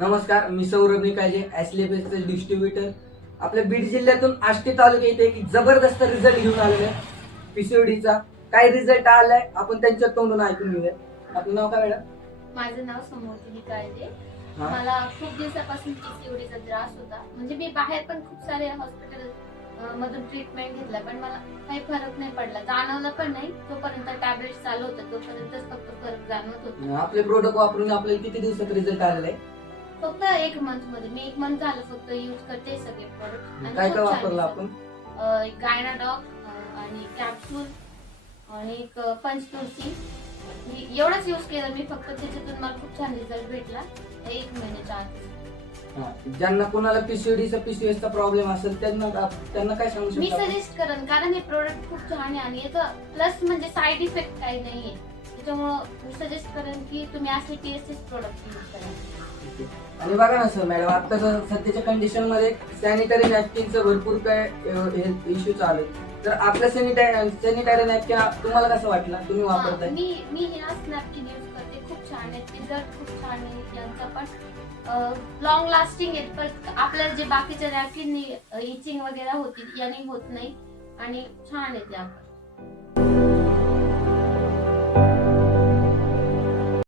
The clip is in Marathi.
नमस्कार, मी सौरभ निकाळजे, ॲस्लेबेसचे डिस्ट्रीब्युटर. आपल्या बीड जिल्ह्यातून आष्टी तालुक्या इथे एक जबरदस्त रिझल्ट घेऊन आलेला आहे पीसीओडीचा. काय रिझल्ट आलाय आपण त्यांच्या तोंडून ऐकून घेऊया. आपलं नाव काय मॅडम? माझं नाव समृद्धी निकाळजे. हा. मला खूप दिवसापासून पीसीओडीचा त्रास होता. म्हणजे मी बाहेर पण खूप सारे हॉस्पिटल मधून ट्रीटमेंट घेतला, पण मला काही फरक नाही पडला, जाणवलं पण नाही. जोपर्यंत टॅबलेट चालू होतं तोपर्यंतच फक्त फरक जाणवत होता. आपले प्रोडक्ट वापरून आपल्याला किती दिवसात रिझल्ट आलेला आहे? फक्त 1 मंथ मध्ये, मी 1 मंथ झालं फक्त युज करते सगळे प्रोडक्ट. काय काय वापरलं आपण? गायनाडॉग आणि कॅप्सूल आणि एक पंचतुळसी, एवढंच युज केलं मी फक्त. त्याच्यातून मला खूप छान रिझल्ट भेटला 1 महिन्याच्या आत. ज्यांना कोणाला पीसीओएसचा प्रॉब्लेम असेल त्यांना काय सांगू मी शकता? सजेस्ट करेन, कारण हे प्रोडक्ट खूप छान आहे आणि याचं प्लस म्हणजे साईड इफेक्ट काही नाहीये. त्याच्यामुळं मी सजेस्ट करेन की तुम्ही असे पीएसएस प्रोडक्ट यूज करा. आणि बघा ना सर मॅडम, आता सध्याच्या कंडिशन मध्ये सॅनिटरी नॅपकिनचं भरपूर काय हेल्थ इश्यू चालू आहे. तर आपल्या सॅनिटरी नॅपकिन तुम्हाला कसं वाटलं, तुम्ही वापरताय? मी ह्याच नॅपकिन यूज करते, खूप छान आहे, रिझल्ट खूप छान आहे यांचा पण. लॉंग लास्टिंग आहेत, पण आपल्याला जे बाकीच्या नॅपकिन इचिंग वगैरे होती याने होत नाही आणि छान आहे त्या.